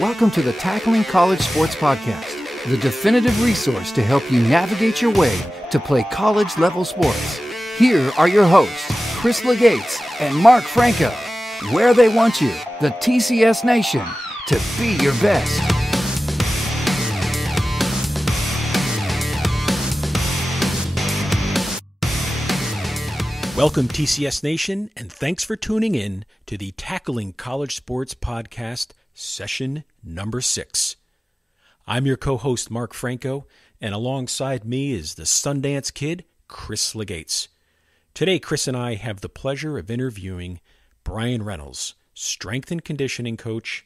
Welcome to the Tackling College Sports Podcast, the definitive resource to help you navigate your way to play college-level sports. Here are your hosts, Chris Legates and Mark Franco, where they want you, the TCS Nation, to be your best. Welcome, TCS Nation, and thanks for tuning in to the Tackling College Sports Podcast, session number 6. I'm your co-host, Mark Franco, and alongside me is the Sundance Kid, Chris Legates. Today, Chris and I have the pleasure of interviewing Brian Reynolds, strength and conditioning coach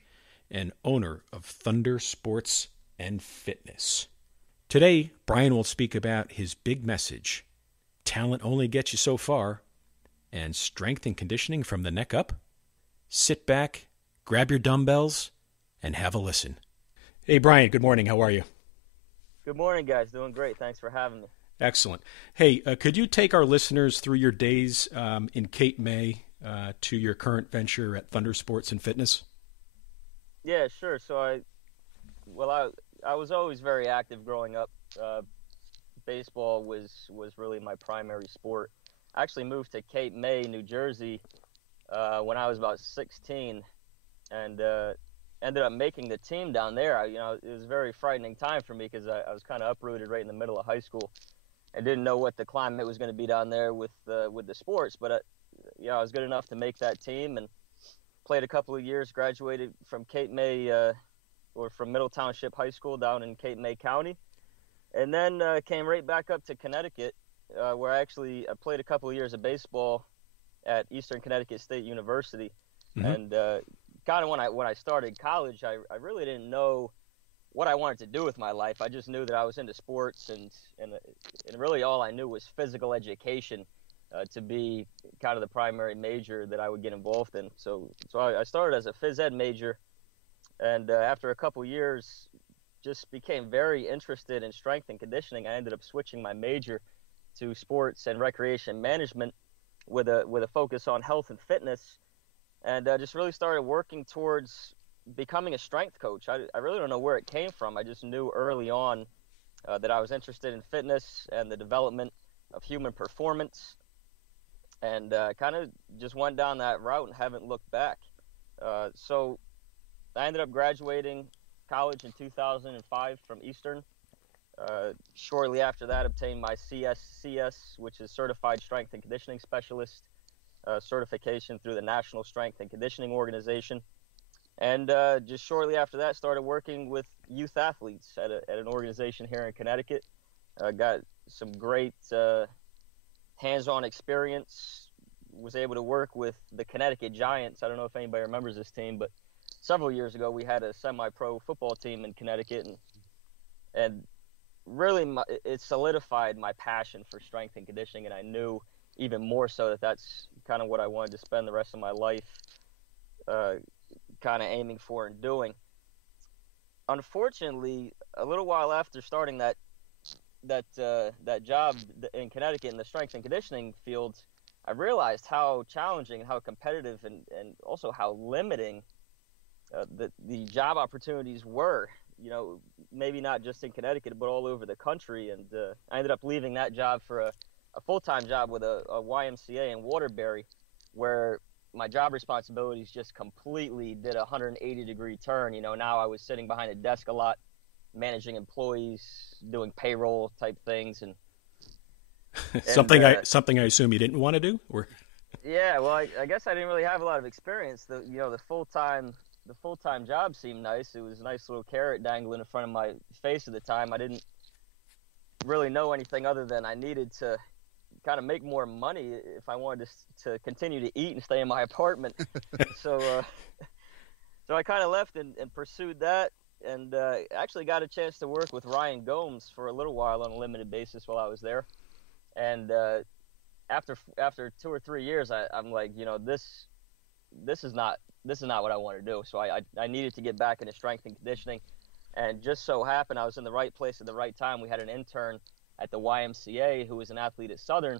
and owner of Thunder Sports and Fitness. Today, Brian will speak about his big message: talent only gets you so far, and strength and conditioning from the neck up. Sit back, grab your dumbbells, and have a listen. Hey, Brian, good morning. How are you? Good morning, guys. Doing great. Thanks for having me. Excellent. Hey, could you take our listeners through your days in Cape May to your current venture at Thunder Sports and Fitness? Yeah, sure. So I was always very active growing up. Baseball was really my primary sport. I actually moved to Cape May, New Jersey, when I was about 16, and ended up making the team down there. It was a very frightening time for me because I was kind of uprooted right in the middle of high school. I didn't know what the climate was going to be down there with the sports, but I was good enough to make that team and played a couple of years. Graduated from Cape May, or from Middle Township High School down in Cape May County. And then came right back up to Connecticut, where I played a couple of years of baseball at Eastern Connecticut State University. Mm-hmm. And kind of when I started college, I really didn't know what I wanted to do with my life. I just knew that I was into sports, and really all I knew was physical education to be kind of the primary major that I would get involved in. So I started as a phys ed major, and after a couple years, just became very interested in strength and conditioning. I ended up switching my major to sports and recreation management with a focus on health and fitness, and just really started working towards becoming a strength coach. I really don't know where it came from. I just knew early on that I was interested in fitness and the development of human performance, and kind of just went down that route and haven't looked back. So I ended up graduating college in 2005 from Eastern. Shortly after that, obtained my CSCS, which is Certified Strength and Conditioning Specialist certification through the National Strength and Conditioning Organization. And just shortly after that, started working with youth athletes at an organization here in Connecticut. Got some great hands-on experience. Was able to work with the Connecticut Giants. I don't know if anybody remembers this team, but several years ago, we had a semi-pro football team in Connecticut, and really it solidified my passion for strength and conditioning, and I knew even more so that that's kind of what I wanted to spend the rest of my life kind of aiming for and doing. Unfortunately, a little while after starting that job in Connecticut in the strength and conditioning field, I realized how challenging and how competitive and also how limiting the job opportunities were, maybe not just in Connecticut, but all over the country. And I ended up leaving that job for a full-time job with a YMCA in Waterbury, where my job responsibilities just completely did a 180-degree turn. Now I was sitting behind a desk a lot, managing employees, doing payroll type things, and something I assume you didn't want to do, or? Yeah, well, I guess I didn't really have a lot of experience. The full-time job seemed nice. It was a nice little carrot dangling in front of my face at the time. I didn't really know anything other than I needed to kind of make more money if I wanted to continue to eat and stay in my apartment. So I kind of left and pursued that, and actually got a chance to work with Ryan Gomes for a little while on a limited basis while I was there. And after 2 or 3 years, I'm like, this is not what I want to do. So I needed to get back into strength and conditioning, and just so happened I was in the right place at the right time. We had an intern at the YMCA who was an athlete at Southern,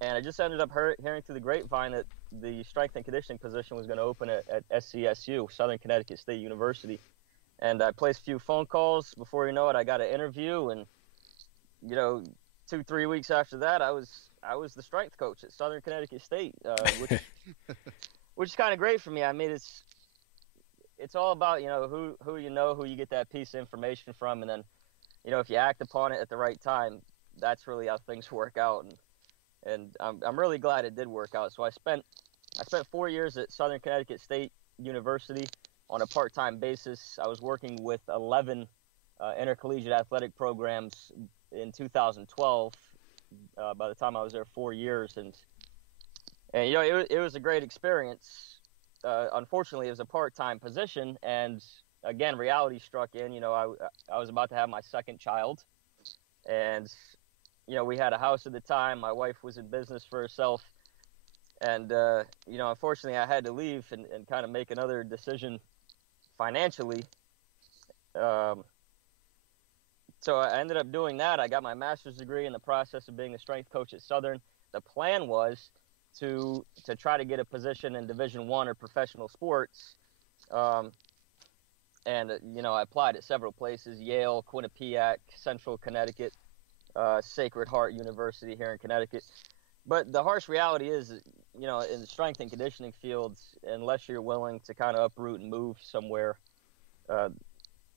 and I just ended up hearing through the grapevine that the strength and conditioning position was going to open at SCSU, Southern Connecticut State University. And I placed a few phone calls. Before you know it, I got an interview, and 2-3 weeks after that, I was the strength coach at Southern Connecticut State, which is kind of great for me. I mean, it's all about who you get that piece of information from, and then if you act upon it at the right time, that's really how things work out. And I'm really glad it did work out. So I spent 4 years at Southern Connecticut State University on a part-time basis. I was working with 11 intercollegiate athletic programs in 2012. By the time I was there 4 years, and it was a great experience. Unfortunately, it was a part-time position, and again, reality struck in. I was about to have my second child, and we had a house at the time. My wife was in business for herself, and unfortunately, I had to leave and kind of make another decision financially. So I ended up doing that. I got my master's degree in the process of being a strength coach at Southern. The plan was to try to get a position in Division I or professional sports. And I applied at several places: Yale, Quinnipiac, Central Connecticut, Sacred Heart University here in Connecticut. But the harsh reality is, in the strength and conditioning fields, unless you're willing to kind of uproot and move somewhere,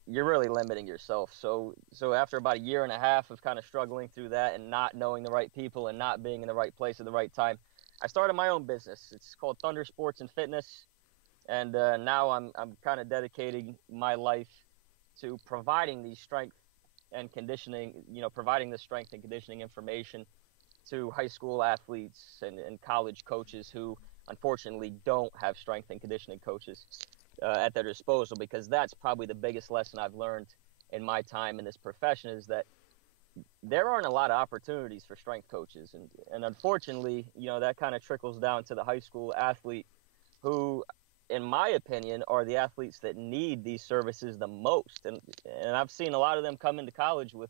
you're really limiting yourself. So after about a year and a half of kind of struggling through that and not knowing the right people and not being in the right place at the right time, I started my own business. It's called Thunder Sports and Fitness. And now I'm kind of dedicating my life to providing these strength and conditioning, providing the strength and conditioning information to high school athletes and college coaches who unfortunately don't have strength and conditioning coaches at their disposal, because that's probably the biggest lesson I've learned in my time in this profession, is that there aren't a lot of opportunities for strength coaches. And unfortunately, that kind of trickles down to the high school athlete who, in my opinion, are the athletes that need these services the most. And I've seen a lot of them come into college with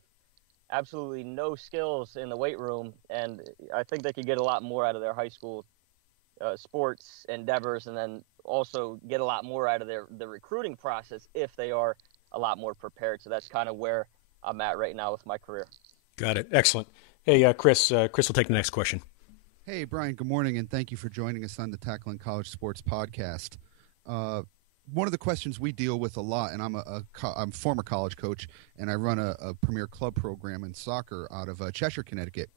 absolutely no skills in the weight room, and I think they could get a lot more out of their high school sports endeavors, and then also get a lot more out of the recruiting process if they are a lot more prepared. So that's kind of where I'm at right now with my career. Got it. Excellent. Hey, Chris will take the next question. Hey, Brian, good morning, and thank you for joining us on the Tackling College Sports podcast. One of the questions we deal with a lot, and I'm a former college coach, and I run a premier club program in soccer out of Cheshire, Connecticut.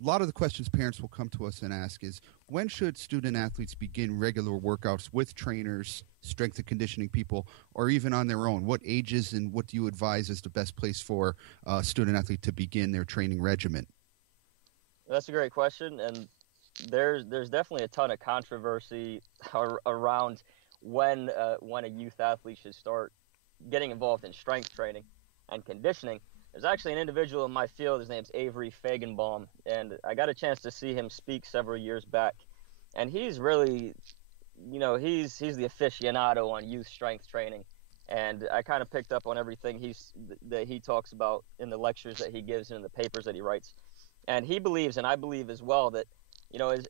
A lot of the questions parents will come to us and ask is, when should student athletes begin regular workouts with trainers, strength and conditioning people, or even on their own? What ages and what do you advise is the best place for a student athlete to begin their training regimen? That's a great question, and there's definitely a ton of controversy around when a youth athlete should start getting involved in strength training and conditioning. There's actually an individual in my field. His name's Avery Fagenbaum, and I got a chance to see him speak several years back. And he's really, he's the aficionado on youth strength training. And I kind of picked up on everything that he talks about in the lectures that he gives and in the papers that he writes. And he believes, and I believe as well, that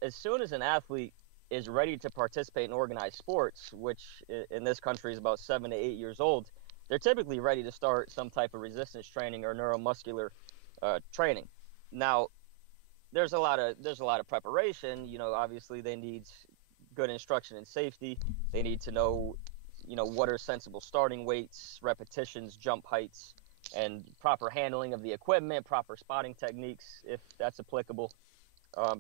as soon as an athlete is ready to participate in organized sports, which in this country is about 7 to 8 years old, they're typically ready to start some type of resistance training or neuromuscular training. Now, there's a lot of preparation. Obviously they need good instruction and safety. They need to know, what are sensible starting weights, repetitions, jump heights, and proper handling of the equipment, proper spotting techniques, if that's applicable.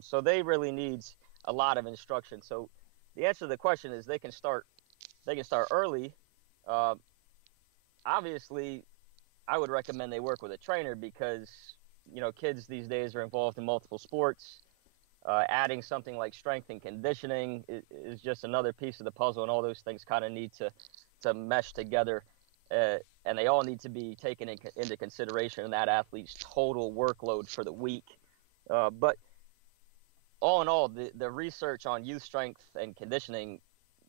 So they really need a lot of instruction. So the answer to the question is they can start early. Obviously, I would recommend they work with a trainer because, kids these days are involved in multiple sports. Adding something like strength and conditioning is just another piece of the puzzle, and all those things kind of need to mesh together, and they all need to be taken into consideration in that athlete's total workload for the week. But all in all, the research on youth strength and conditioning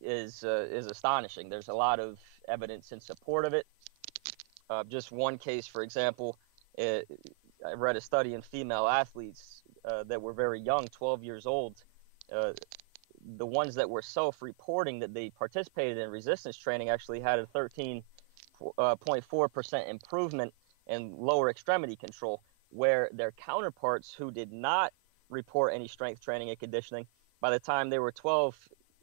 is astonishing. There's a lot of evidence in support of it. Just one case, for example, I read a study in female athletes that were very young, 12 years old. the ones that were self-reporting that they participated in resistance training actually had a 13.4% improvement in lower extremity control, where their counterparts who did not report any strength training and conditioning, by the time they were 12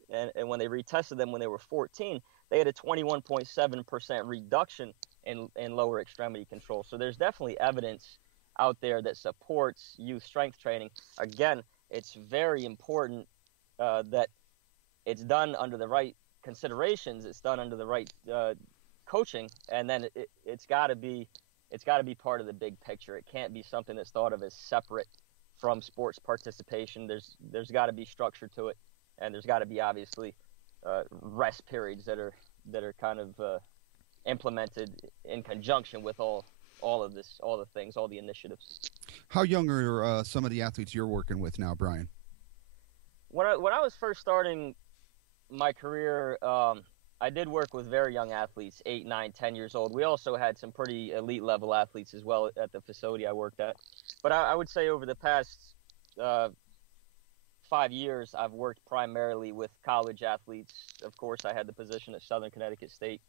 and when they retested them when they were 14, they had a 21.7% reduction in lower extremity control. So there's definitely evidence out there that supports youth strength training. Again, it's very important that it's done under the right considerations, it's done under the right coaching, and then it's got to be part of the big picture. It can't be something that's thought of as separate from sports participation. There's got to be structure to it, and there's got to be obviously rest periods that are kind of implemented in conjunction with all of this, all the things, all the initiatives. How young are some of the athletes you're working with now, Brian? When I was first starting my career, I did work with very young athletes, 8, 9, 10 years old. We also had some pretty elite level athletes as well at the facility I worked at. But I would say over the past 5 years, I've worked primarily with college athletes. Of course, I had the position at Southern Connecticut State.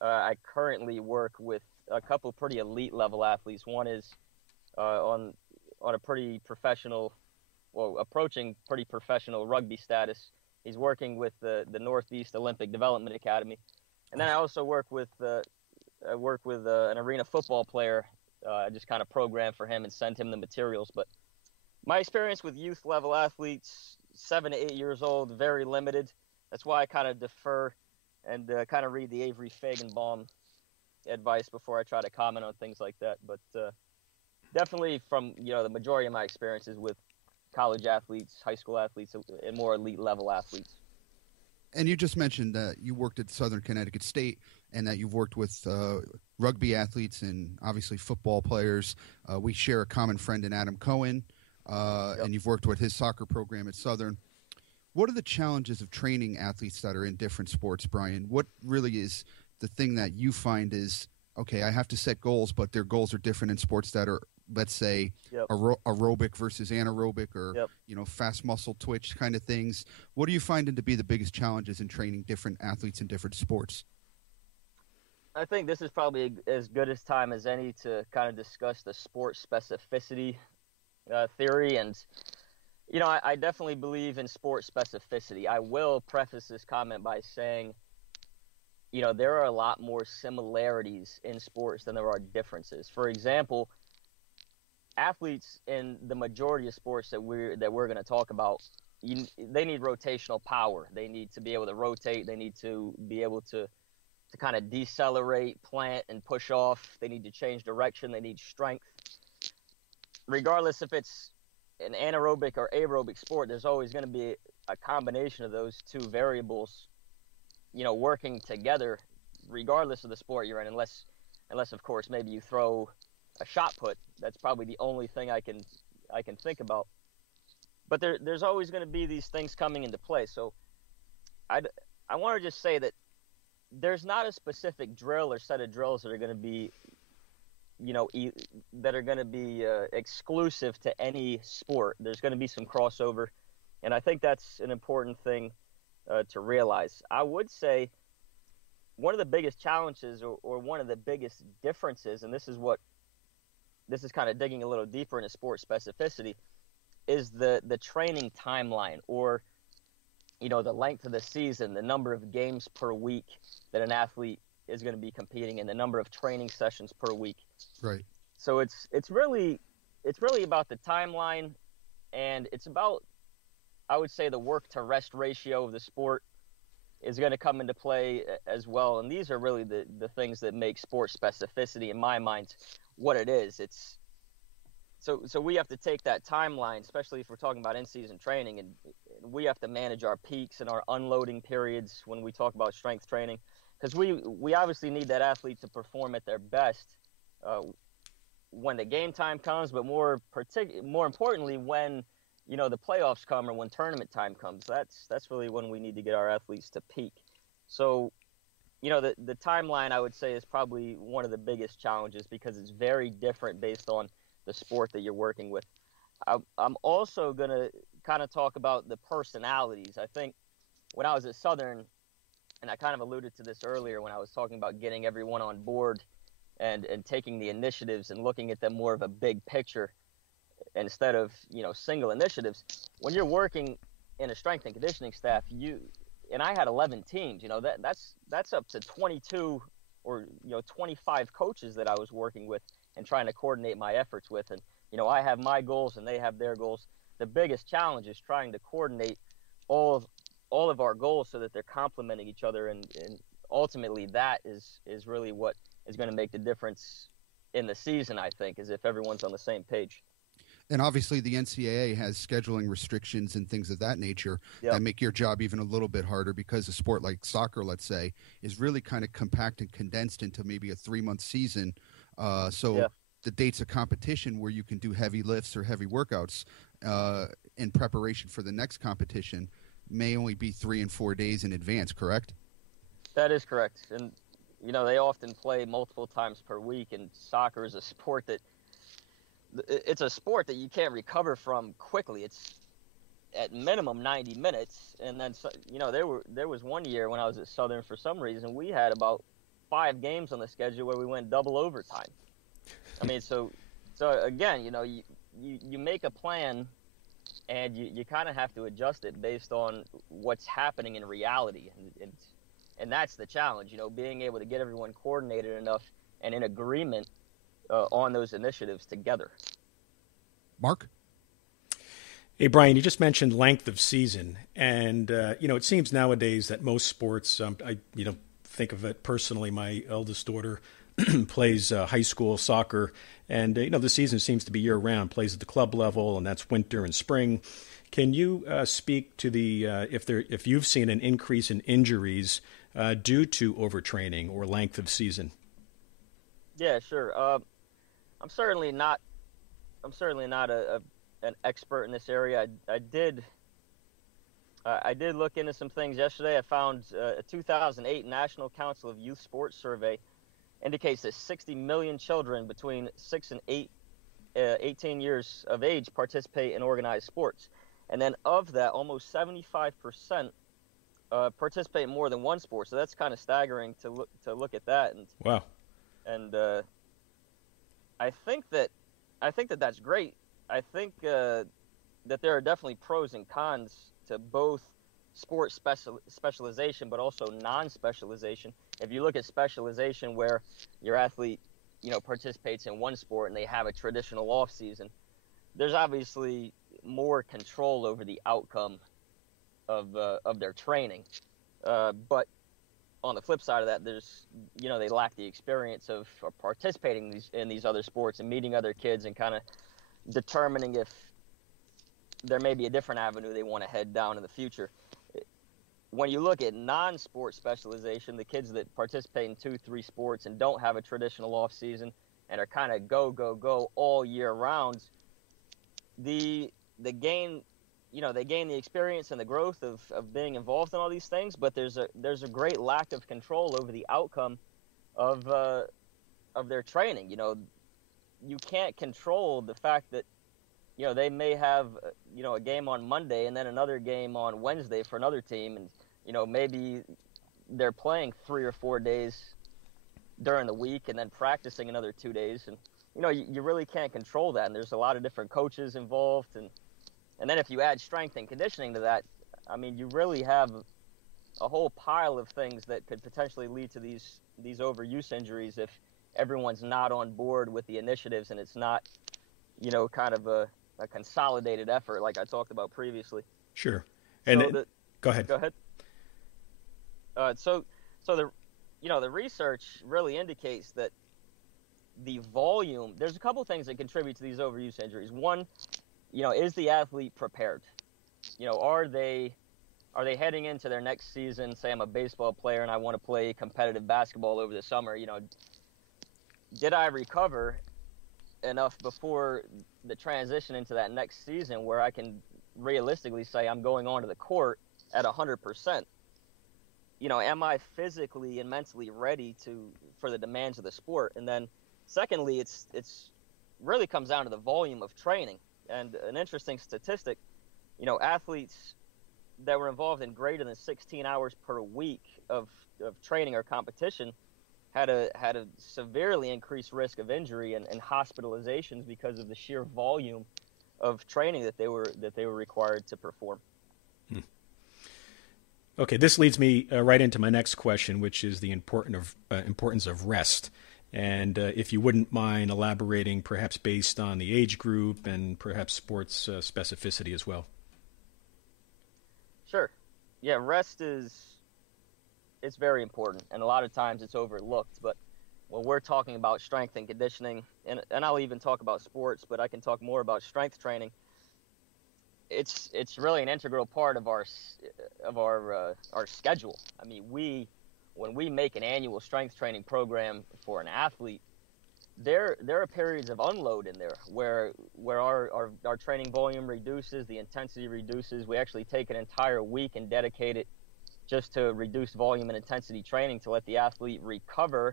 I currently work with a couple pretty elite level athletes. One is on a pretty professional, well, approaching pretty professional rugby status. He's working with the Northeast Olympic Development Academy. And then I also work with an arena football player. I just kind of program for him and send him the materials. But my experience with youth level athletes, 7 to 8 years old, very limited. That's why I kind of defer and kind of read the Avery Feigenbaum advice before I try to comment on things like that. But definitely from, the majority of my experiences with college athletes, high school athletes, and more elite level athletes. And you just mentioned that you worked at Southern Connecticut State and that you've worked with rugby athletes and obviously football players. We share a common friend in Adam Cohen, Yep. and you've worked with his soccer program at Southern. What are the challenges of training athletes that are in different sports, Brian? What really is the thing that you find is, okay, I have to set goals, but their goals are different in sports that are, let's say, Yep. aerobic versus anaerobic or, Yep. Fast muscle twitch kind of things. What are you finding to be the biggest challenges in training different athletes in different sports? I think this is probably as good a time as any to kind of discuss the sport specificity theory. And, I definitely believe in sport specificity. I will preface this comment by saying, there are a lot more similarities in sports than there are differences. For example, athletes in the majority of sports that we're going to talk about, they need rotational power. They need to be able to rotate. They need to be able to kind of decelerate, plant, and push off. They need to change direction. They need strength. Regardless if it's an anaerobic or aerobic sport, there's always going to be a combination of those two variables, working together, regardless of the sport you're in, unless of course maybe you throw a shot put. That's probably the only thing I can think about. But there's always going to be these things coming into play. So I want to just say that there's not a specific drill or set of drills that are going to be exclusive to any sport. There's going to be some crossover, and I think that's an important thing to realize. I would say one of the biggest challenges or one of the biggest differences, and this is kind of digging a little deeper into sport specificity, is the training timeline, or the length of the season, the number of games per week that an athlete is going to be competing in, the number of training sessions per week. Right. So it's really about the timeline, and it's about, I would say, the work to rest ratio of the sport is going to come into play as well. And these are really the things that make sport specificity, in my mind, what it is. It's so we have to take that timeline, especially if we're talking about in-season training, and we have to manage our peaks and our unloading periods when we talk about strength training, because we obviously need that athlete to perform at their best when the game time comes, but more importantly when the playoffs come or when tournament time comes. That's really when we need to get our athletes to peak. So the timeline, I would say, is probably one of the biggest challenges, because it's very different based on the sport that you're working with. I'm also going to kind of talk about the personalities. I think when I was at Southern, and I kind of alluded to this earlier when I was talking about getting everyone on board and taking the initiatives and looking at them more of a big picture instead of, single initiatives. When you're working in a strength and conditioning staff, and I had 11 teams, that's up to 22 or 25 coaches that I was working with and trying to coordinate my efforts with. And I have my goals and they have their goals. The biggest challenge is trying to coordinate all of our goals so that they're complementing each other, and ultimately that is really what is going to make the difference in the season, I think, is if everyone's on the same page. And obviously the NCAA has scheduling restrictions and things of that nature that make your job even a little bit harder, because a sport like soccer, let's say, is really kind of compact and condensed into maybe a 3-month season. The dates of competition where you can do heavy lifts or heavy workouts in preparation for the next competition may only be 3 and 4 days in advance, correct? That is correct. And, they often play multiple times per week, and soccer is a sport that you can't recover from quickly. It's at minimum 90 minutes. And then, there was one year when I was at Southern, for some reason, we had about 5 games on the schedule where we went double overtime. I mean, so again, you make a plan and you kind of have to adjust it based on what's happening in reality. And that's the challenge, being able to get everyone coordinated enough and in agreement on those initiatives together. Mark? Hey, Brian, you just mentioned length of season. And, it seems nowadays that most sports, I think of it personally, my eldest daughter plays high school soccer. And, the season seems to be year-round, plays at the club level, and that's winter and spring. Can you speak to the if you've seen an increase in injuries due to overtraining or length of season? Yeah, sure. I'm certainly not an expert in this area. I did look into some things yesterday. I found a 2008 National Council of Youth Sports survey indicates that 60 million children between 6 and 18 years of age participate in organized sports. And then of that, almost 75% participate in more than one sport. So that's kind of staggering to look at that. And wow. And I think that's great. I think that there are definitely pros and cons to both sport specialization, but also non-specialization. If you look at specialization, where your athlete, participates in one sport and they have a traditional off season, there's obviously more control over the outcome of their training. But on the flip side of that, there's, they lack the experience of participating in these other sports and meeting other kids and kind of determining if there may be a different avenue they want to head down in the future. When you look at non-sport specialization, the kids that participate in 2-3 sports and don't have a traditional off season and are kind of go all year round, they gain the experience and the growth of being involved in all these things, but there's a great lack of control over the outcome of their training. You can't control the fact that they may have a game on Monday and then another game on Wednesday for another team, and maybe they're playing 3 or 4 days during the week and then practicing another 2 days, and you really can't control that. And there's a lot of different coaches involved, and then if you add strength and conditioning to that, I mean, you really have a whole pile of things that could potentially lead to these overuse injuries if everyone's not on board with the initiatives and it's not kind of a consolidated effort like I talked about previously. Sure. And so go ahead. So the research really indicates that the volume, there's a couple things that contribute to these overuse injuries. One, is the athlete prepared? Are they heading into their next season? Say I'm a baseball player and I want to play competitive basketball over the summer. Did I recover enough before the transition into that next season where I can realistically say I'm going onto the court at 100%? Am I physically and mentally ready for the demands of the sport? And then secondly, it's really comes down to the volume of training. And an interesting statistic athletes that were involved in greater than 16 hours per week of training or competition had a severely increased risk of injury and hospitalizations because of the sheer volume of training that they were required to perform. Okay, this leads me right into my next question, which is the importance of rest. And if you wouldn't mind elaborating, perhaps based on the age group and perhaps sports specificity as well. Sure. Yeah, rest it's very important, and a lot of times it's overlooked. But when we're talking about strength and conditioning, and I'll even talk about sports, but I can talk more about strength training. It's really an integral part of our schedule. I mean, when we make an annual strength training program for an athlete, there are periods of unload in there where our training volume reduces, the intensity reduces. We actually take an entire week and dedicate it just to reduce volume and intensity training to let the athlete recover.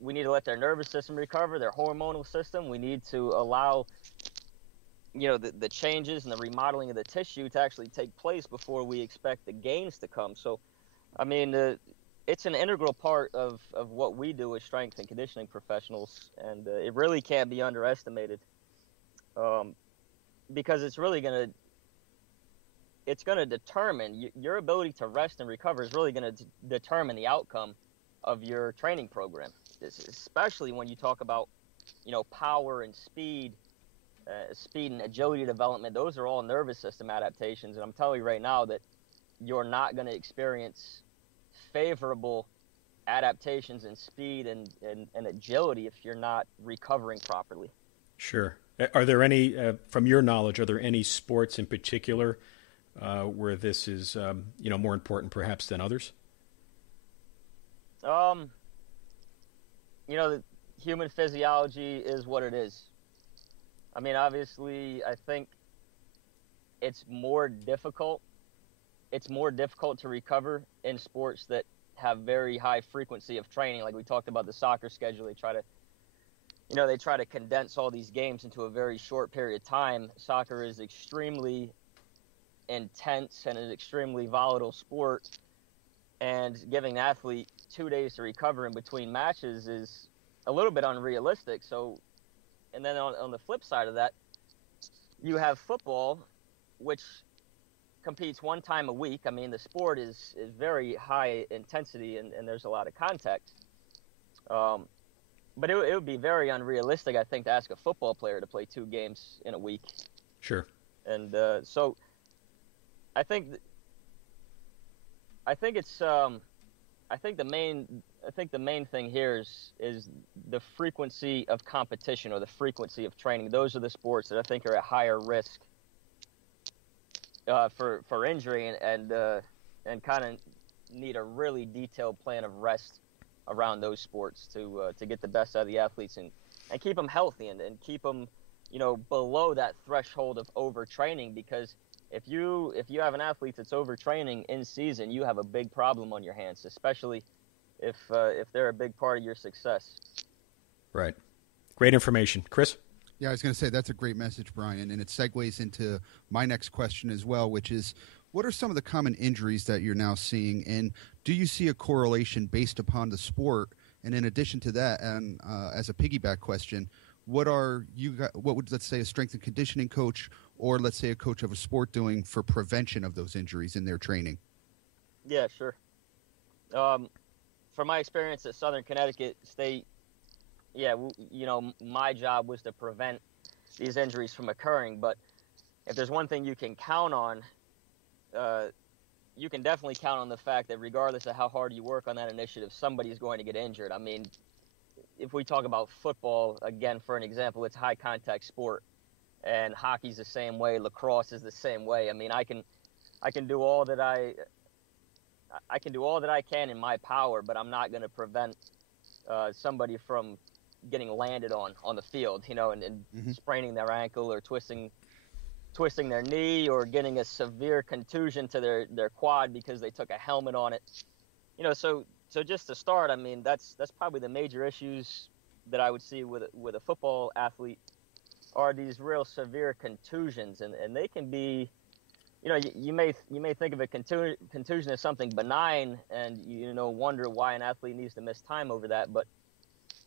We need to let their nervous system recover, their hormonal system. We need to allow the changes and the remodeling of the tissue to actually take place before we expect the gains to come. So, I mean, it's an integral part of what we do as strength and conditioning professionals, and it really can't be underestimated, because it's really going to determine your ability to rest and recover is really going to determine the outcome of your training program, especially when you talk about power and speed and agility development. Those are all nervous system adaptations, and I'm telling you right now that you're not going to experience favorable adaptations in speed and agility if you're not recovering properly. Sure. Are there any, from your knowledge, are there any sports in particular where this is more important perhaps than others? The human physiology is what it is. I mean, obviously, I think it's more difficult to recover in sports that have very high frequency of training. Like we talked about the soccer schedule, they try to condense all these games into a very short period of time. Soccer is extremely intense and an extremely volatile sport, and giving an athlete 2 days to recover in between matches is a little bit unrealistic. So, and then on the flip side of that, you have football, which competes one time a week. I mean, the sport is very high intensity and there's a lot of contact. But it would be very unrealistic, I think, to ask a football player to play 2 games in a week. Sure. And so I think the main thing here is the frequency of competition or the frequency of training. Those are the sports that I think are at higher risk for injury and kind of need a really detailed plan of rest around those sports to get the best out of the athletes and keep them healthy and keep them below that threshold of overtraining. Because if you have an athlete that's overtraining in season, you have a big problem on your hands, especially if they're a big part of your success. Right. Great information. Chris? Yeah, I was going to say that's a great message, Brian, and it segues into my next question as well, which is, what are some of the common injuries that you're now seeing, and do you see a correlation based upon the sport? And in addition to that, and as a piggyback question, what would, let's say, a strength and conditioning coach or let's say a coach of a sport doing for prevention of those injuries in their training? Yeah, sure. From my experience at Southern Connecticut State, my job was to prevent these injuries from occurring. But if there's one thing you can count on, you can definitely count on the fact that regardless of how hard you work on that initiative, somebody's going to get injured. I mean, if we talk about football, again, for an example, it's a high contact sport, and hockey's the same way, lacrosse is the same way. I mean, I can do all that I can in my power, but I'm not going to prevent somebody from getting landed on the field, and spraining their ankle or twisting their knee or getting a severe contusion to their quad because they took a helmet on it. So just to start, I mean, that's probably the major issues that I would see with a football athlete. are these real severe contusions, and they can be, you may think of a contusion as something benign, and wonder why an athlete needs to miss time over that. But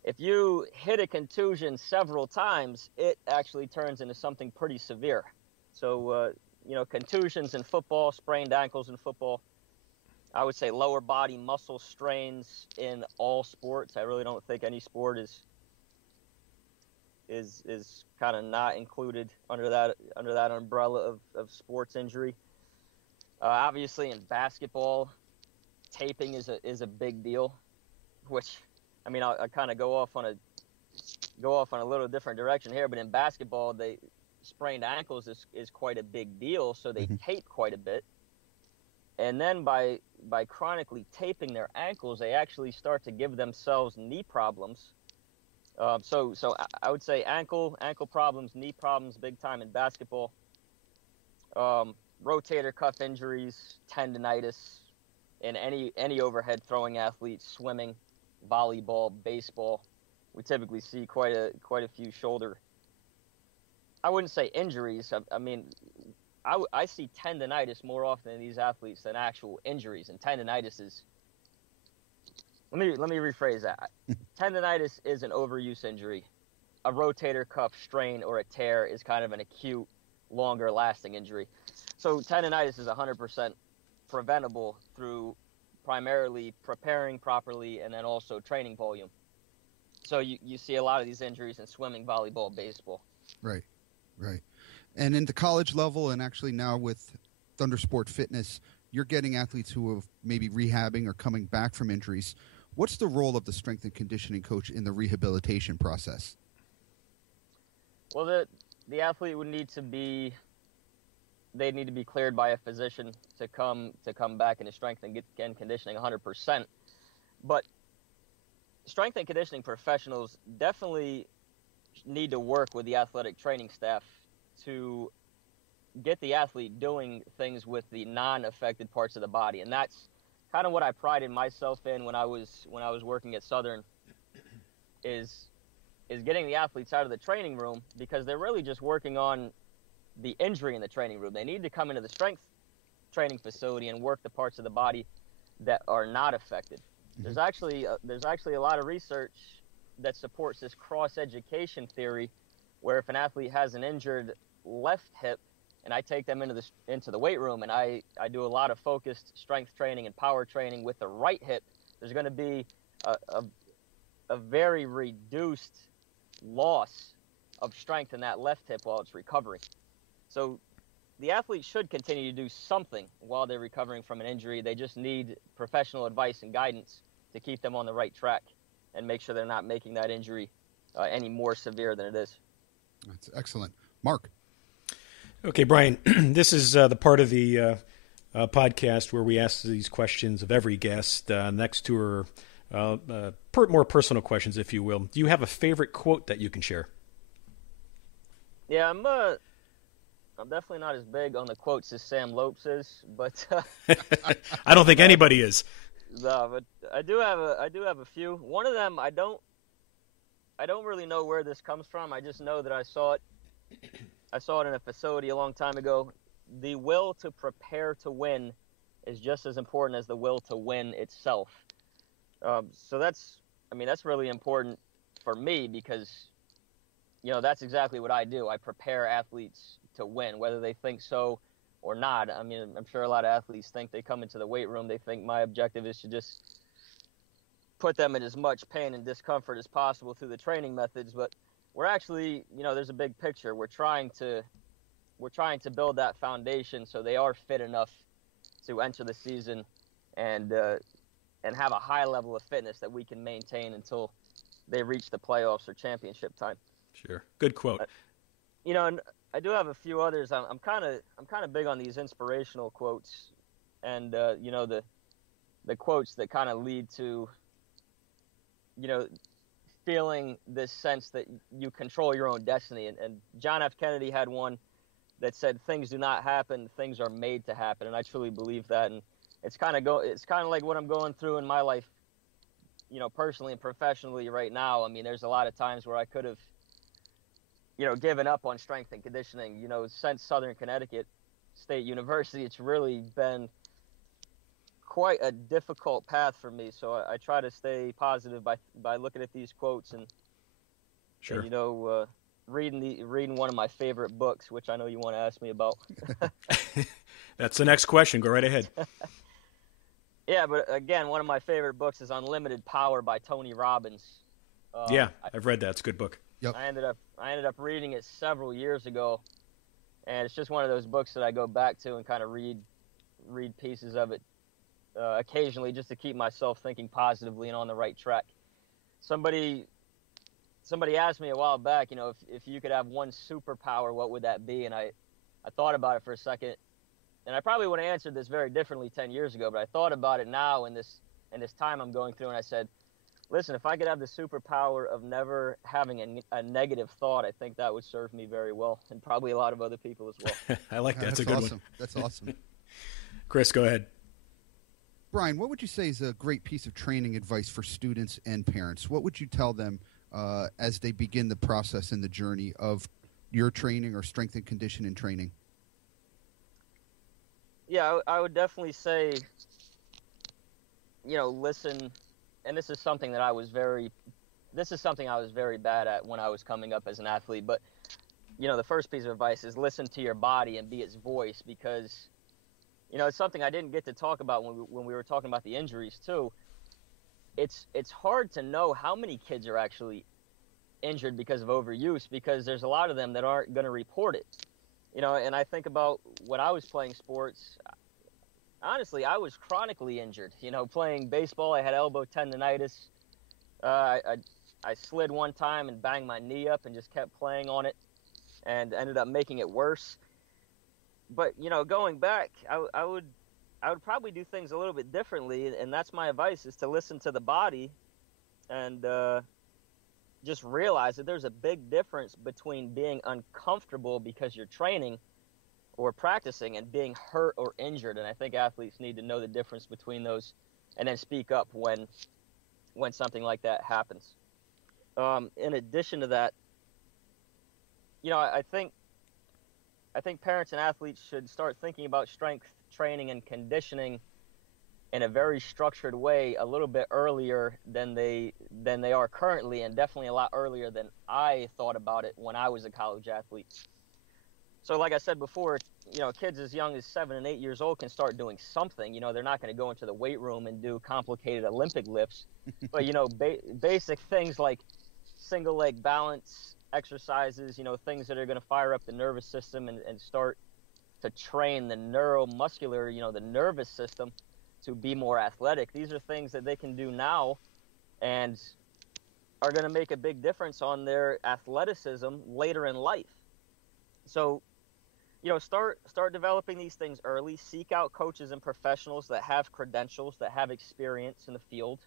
if you hit a contusion several times, it actually turns into something pretty severe. So contusions in football, sprained ankles in football, I would say lower body muscle strains in all sports. I really don't think any sport is kind of not included under that umbrella of sports injury. Obviously, in basketball, taping is a big deal, which, I mean, I kind of go off on a little different direction here. But in basketball, sprained ankles is quite a big deal, so they tape quite a bit. And then by chronically taping their ankles, they actually start to give themselves knee problems. So I would say ankle problems, knee problems, big time in basketball. Rotator cuff injuries, tendinitis in any overhead throwing athletes, swimming, volleyball, baseball. We typically see quite a few shoulder. I wouldn't say injuries. I mean, I see tendinitis more often in these athletes than actual injuries, and tendinitis is. Let me rephrase that. Tendinitis is an overuse injury. A rotator cuff strain or a tear is kind of an acute, longer lasting injury. So tendinitis is 100% preventable through primarily preparing properly and then also training volume. So you see a lot of these injuries in swimming, volleyball, baseball. Right. And in the college level, and actually now with Thundersport Fitness, you're getting athletes who are maybe rehabbing or coming back from injuries. What's the role of the strength and conditioning coach in the rehabilitation process? Well, the athlete would need to be cleared by a physician to come back into strength and conditioning 100%. But strength and conditioning professionals definitely need to work with the athletic training staff to get the athlete doing things with the non-affected parts of the body. And that's kind of what I prided myself in when I was working at Southern, is getting the athletes out of the training room, because they're really just working on the injury in the training room. They need to come into the strength training facility and work the parts of the body that are not affected. There's actually a lot of research that supports this cross-education theory, where if an athlete has an injured left hip and I take them into the weight room and I do a lot of focused strength training and power training with the right hip, there's going to be a very reduced loss of strength in that left hip while it's recovering. So the athlete should continue to do something while they're recovering from an injury. They just need professional advice and guidance to keep them on the right track and make sure they're not making that injury any more severe than it is. That's excellent. Mark. Okay, Brian, this is the part of the podcast where we ask these questions of every guest. Next two are more personal questions, if you will. Do you have a favorite quote that you can share? Yeah, I'm definitely not as big on the quotes as Sam Lopes is, but I don't think anybody is. No, but I do have a few. One of them I don't really know where this comes from. I just know that I saw it in a facility a long time ago. The will to prepare to win is just as important as the will to win itself. So that's really important for me, because that's exactly what I do. I prepare athletes to win, whether they think so or not. I mean, I'm sure a lot of athletes think they come into the weight room, they think my objective is to just put them in as much pain and discomfort as possible through the training methods, but we're actually, there's a big picture. We're trying to build that foundation so they are fit enough to enter the season and have a high level of fitness that we can maintain until they reach the playoffs or championship time. Sure. Good quote. And I do have a few others. I'm kind of big on these inspirational quotes, and the quotes that kind of lead to feeling this sense that you control your own destiny. And John F. Kennedy had one that said, "Things do not happen; things are made to happen." And I truly believe that. And it's kind of like what I'm going through in my life, personally and professionally right now. I mean, there's a lot of times where I could have given up on strength and conditioning. Since Southern Connecticut State University, it's really been quite a difficult path for me. So I try to stay positive by looking at these quotes and, Sure. and reading one of my favorite books, which I know you want to ask me about. That's the next question. Go right ahead. Yeah, but again, one of my favorite books is Unlimited Power by Tony Robbins. Yeah, I've read that. It's a good book. Yep. I ended up reading it several years ago, and it's just one of those books that I go back to and kind of read pieces of it occasionally, just to keep myself thinking positively and on the right track. Somebody asked me a while back, if you could have one superpower, what would that be? And I thought about it for a second, and I probably would have answered this very differently 10 years ago, but I thought about it now in this time I'm going through, and I said, listen, if I could have the superpower of never having a negative thought, I think that would serve me very well, and probably a lot of other people as well. I like that. That's a good awesome. one. That's awesome. Chris, go ahead. Brian, what would you say is a great piece of training advice for students and parents? What would you tell them as they begin the process and the journey of your training or strength and conditioning training? Yeah, I would definitely say, listen, and this is something I was very bad at when I was coming up as an athlete, but, the first piece of advice is listen to your body and be its voice, because it's something I didn't get to talk about when we were talking about the injuries too. It's hard to know how many kids are actually injured because of overuse, because there's a lot of them that aren't going to report it. And I think about when I was playing sports, honestly, I was chronically injured. Playing baseball, I had elbow tendonitis. I slid one time and banged my knee up and just kept playing on it and ended up making it worse. But, going back, I would probably do things a little bit differently, and that's my advice, is to listen to the body and just realize that there's a big difference between being uncomfortable because you're training or practicing and being hurt or injured. And I think athletes need to know the difference between those and then speak up when something like that happens. In addition to that, I think parents and athletes should start thinking about strength training and conditioning in a very structured way a little bit earlier than they are currently, and definitely a lot earlier than I thought about it when I was a college athlete. So like I said before, kids as young as 7 and 8 years old can start doing something. They're not going to go into the weight room and do complicated Olympic lifts, but basic things like single leg balance exercises, things that are going to fire up the nervous system and start to train the neuromuscular, the nervous system to be more athletic. These are things that they can do now and are going to make a big difference on their athleticism later in life. So, start developing these things early. Seek out coaches and professionals that have credentials, that have experience in the field,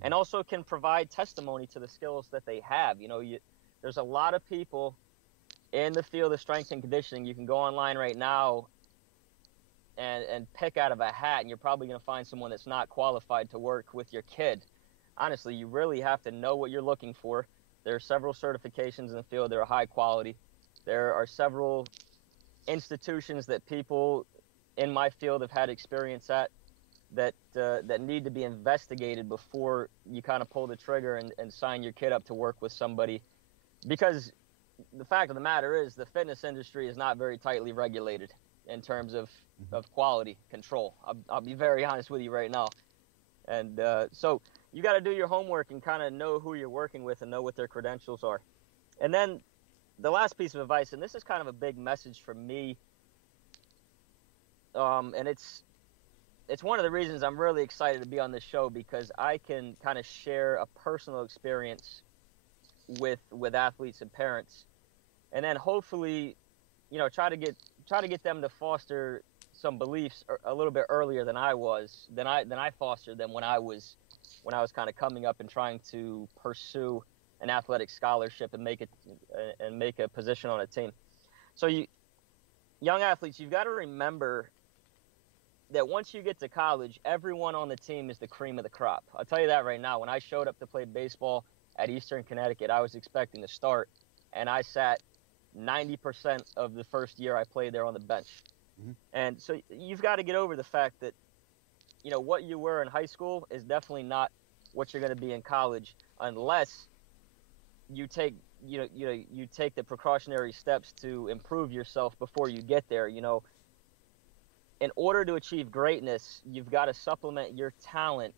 and also can provide testimony to the skills that they have. There's a lot of people in the field of strength and conditioning. You can go online right now and pick out of a hat, and you're probably going to find someone that's not qualified to work with your kid. Honestly, you really have to know what you're looking for. There are several certifications in the field that are high quality. There are several institutions that people in my field have had experience at that need to be investigated before you kind of pull the trigger and sign your kid up to work with somebody. Because the fact of the matter is the fitness industry is not very tightly regulated in terms of quality control. I'll be very honest with you right now. And so you got to do your homework and kind of know who you're working with and know what their credentials are. And then the last piece of advice, and this is kind of a big message for me, and it's one of the reasons I'm really excited to be on this show, because I can kind of share a personal experience with athletes and parents, and then hopefully, try to get them to foster some beliefs a little bit earlier than I fostered them when I was kind of coming up and trying to pursue an athletic scholarship and make a position on a team. So young athletes, you've got to remember that once you get to college, everyone on the team is the cream of the crop. I'll tell you that right now. When I showed up to play baseball at Eastern Connecticut, I was expecting to start, and I sat 90% of the first year I played there on the bench. Mm-hmm. And so you've got to get over the fact that, what you were in high school is definitely not what you're going to be in college, unless you take you take the precautionary steps to improve yourself before you get there. In order to achieve greatness, you've got to supplement your talent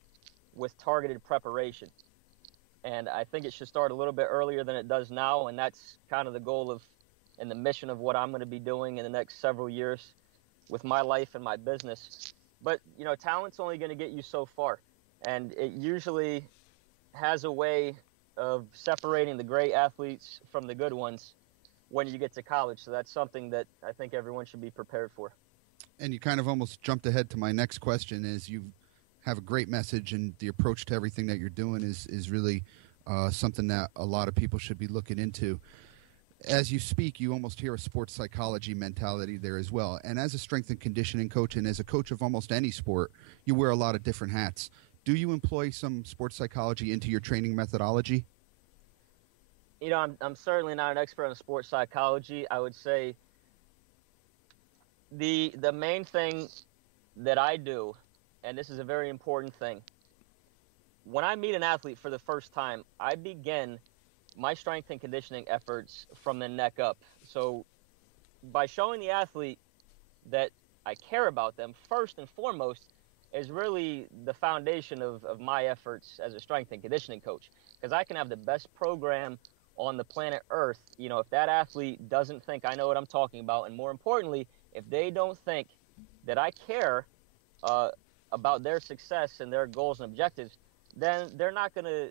with targeted preparation. And I think it should start a little bit earlier than it does now, and that's kind of the goal and the mission of what I'm going to be doing in the next several years with my life and my business. But, talent's only going to get you so far, and it usually has a way of separating the great athletes from the good ones when you get to college. So that's something that I think everyone should be prepared for. And you kind of almost jumped ahead to my next question. Is you have a great message, and the approach to everything that you're doing is really something that a lot of people should be looking into. As you speak, you almost hear a sports psychology mentality there as well. And as a strength and conditioning coach, and as a coach of almost any sport, you wear a lot of different hats. Do you employ some sports psychology into your training methodology? I'm certainly not an expert on sports psychology. I would say the main thing that I do, and this is a very important thing, when I meet an athlete for the first time, I begin my strength and conditioning efforts from the neck up. So by showing the athlete that I care about them, first and foremost, is really the foundation of my efforts as a strength and conditioning coach. Because I can have the best program on the planet Earth. If that athlete doesn't think I know what I'm talking about, and more importantly, if they don't think that I care about their success and their goals and objectives, then they're not going to,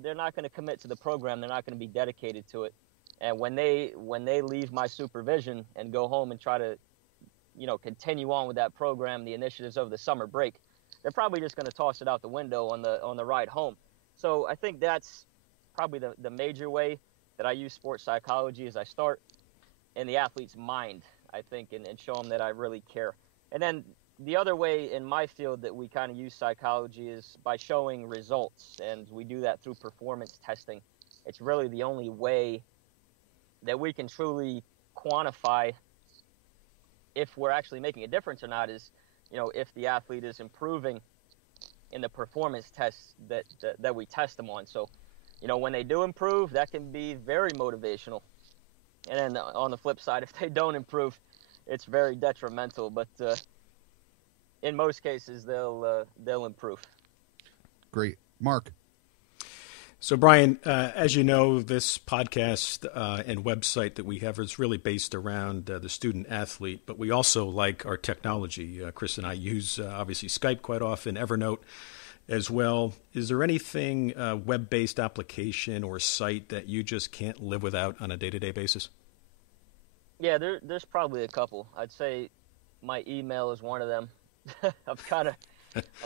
they're not going to commit to the program. They're not going to be dedicated to it. And when they leave my supervision and go home and try to, continue on with that program, the initiatives over the summer break, they're probably just going to toss it out the window on the ride home. So I think that's probably the major way that I use sports psychology, is I start in the athlete's mind, I think, and show them that I really care. And then the other way in my field that we kind of use psychology is by showing results, and we do that through performance testing. It's really the only way that we can truly quantify if we're actually making a difference or not, is, if the athlete is improving in the performance tests that we test them on. So, when they do improve, that can be very motivational. And then on the flip side, if they don't improve, it's very detrimental. But in most cases, they'll improve. Great. Mark. So, Brian, as you know, this podcast and website that we have is really based around the student athlete, but we also like our technology. Chris and I use, obviously, Skype quite often, Evernote as well. Is there anything web-based application or site that you just can't live without on a day-to-day basis? Yeah, there's probably a couple. I'd say my email is one of them. I'm kind of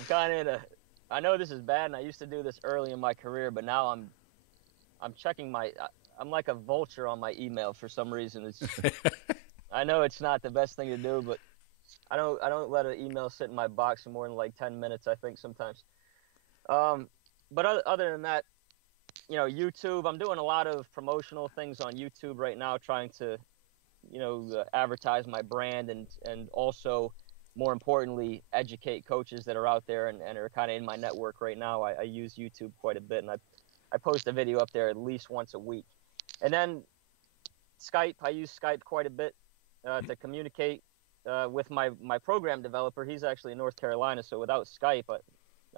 in a. I know this is bad, and I used to do this early in my career, but now I'm checking I'm like a vulture on my email for some reason. I know it's not the best thing to do, but I don't let an email sit in my box for more than like 10 minutes, I think, sometimes. But other than that, YouTube, I'm doing a lot of promotional things on YouTube right now, trying to, advertise my brand and also, more importantly, educate coaches that are out there and are kind of in my network right now. I use YouTube quite a bit, and I post a video up there at least once a week. And then Skype, I use Skype quite a bit to communicate with my program developer. He's actually in North Carolina, so without Skype,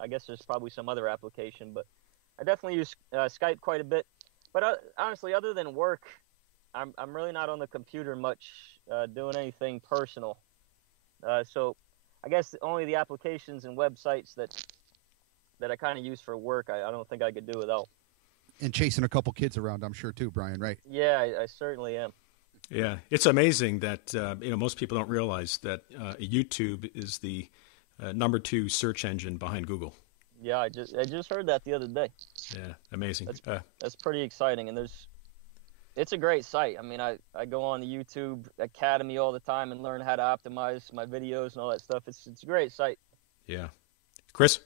I guess there's probably some other application, but I definitely use Skype quite a bit. But honestly, other than work, I'm really not on the computer much doing anything personal. So I guess only the applications and websites that I kind of use for work, I don't think I could do without. And chasing a couple kids around, I'm sure, too, Brian, right? Yeah, I certainly am. Yeah, it's amazing that most people don't realize that YouTube is the number 2 search engine behind Google. Yeah, I just heard that the other day. Yeah, amazing. That's pretty exciting, and it's a great site. I mean, I go on the YouTube Academy all the time and learn how to optimize my videos and all that stuff. It's a great site. Yeah. Chris?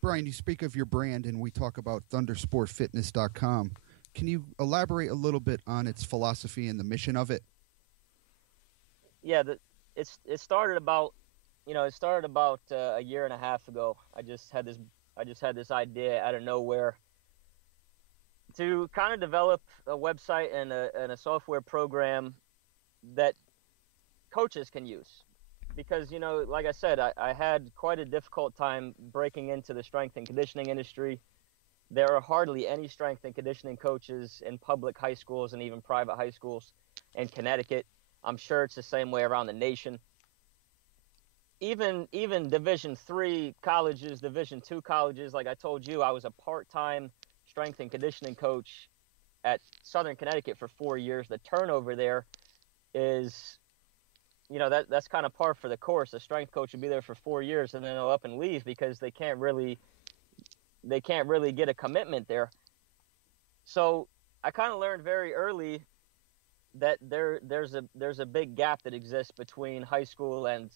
Brian, you speak of your brand, and we talk about thundersportfitness.com. Can you elaborate a little bit on its philosophy and the mission of it? Yeah, it started about a year and a half ago. I just had this idea out of nowhere to kind of develop a website and a software program that coaches can use. Because, like I said, I had quite a difficult time breaking into the strength and conditioning industry. There are hardly any strength and conditioning coaches in public high schools and even private high schools in Connecticut. I'm sure it's the same way around the nation. Even Division III colleges, Division II colleges, like I told you, I was a part-time strength and conditioning coach at Southern Connecticut for 4 years. The turnover there is, that's kind of par for the course. A strength coach will be there for 4 years and then they'll up and leave because they can't really get a commitment there. So I kind of learned very early that there's a big gap that exists between high school and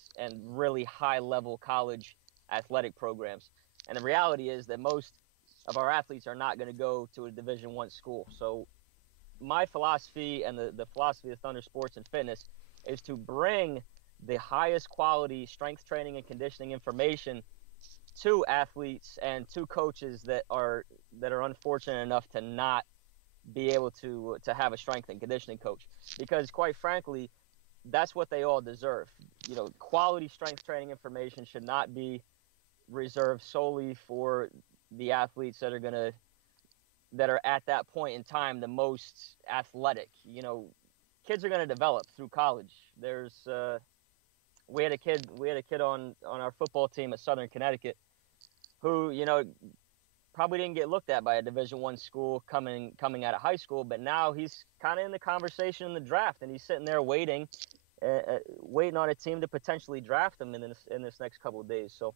really high level college athletic programs. And the reality is that most of our athletes are not going to go to a Division I school. So my philosophy and the philosophy of Thunder Sports and Fitness is to bring the highest quality strength training and conditioning information to athletes and to coaches that are unfortunate enough to not be able to have a strength and conditioning coach, because quite frankly, that's what they all deserve. Quality strength training information should not be reserved solely for the athletes that are at that point in time the most athletic. Kids are going to develop through college. We had a kid on our football team at Southern Connecticut who, probably didn't get looked at by a Division I school coming out of high school, but now he's kind of in the conversation in the draft, and he's sitting there waiting on a team to potentially draft him in this next couple of days. So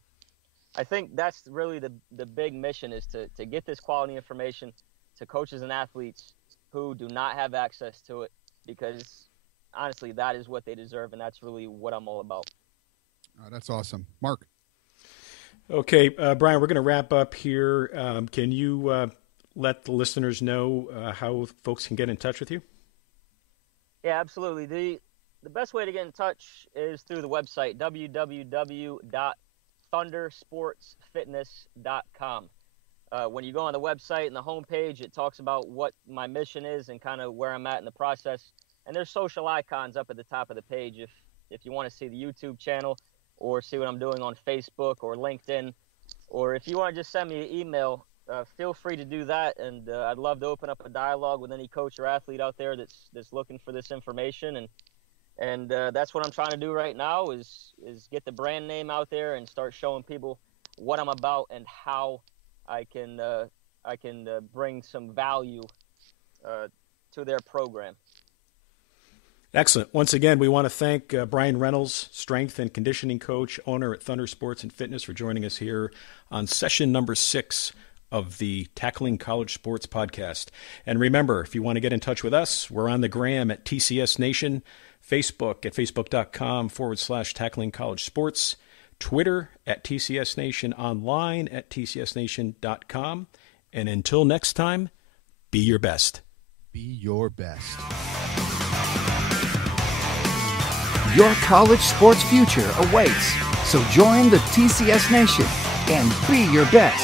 I think that's really the big mission, is to get this quality information to coaches and athletes who do not have access to it, because honestly, that is what they deserve, and that's really what I'm all about. That's awesome. Mark. Okay, Brian, we're going to wrap up here. Can you let the listeners know how folks can get in touch with you? Yeah, absolutely. The best way to get in touch is through the website, www.thundersportsfitness.com. When you go on the website and the homepage, it talks about what my mission is and kind of where I'm at in the process. And there's social icons up at the top of the page if you want to see the YouTube channel or see what I'm doing on Facebook or LinkedIn, or if you want to just send me an email, feel free to do that. And I'd love to open up a dialogue with any coach or athlete out there that's looking for this information. And that's what I'm trying to do right now is get the brand name out there and start showing people what I'm about and how I can bring some value to their program. Excellent. Once again, we want to thank Brian Reynolds, strength and conditioning coach, owner at Thunder Sports and Fitness, for joining us here on session number 6 of the Tackling College Sports podcast. And remember, if you want to get in touch with us, we're on the gram at TCS Nation, Facebook at facebook.com/Tackling College Sports, Twitter at TCS Nation, online at tcsnation.com. And until next time, be your best. Be your best. Your college sports future awaits. So join the TCS Nation and be your best.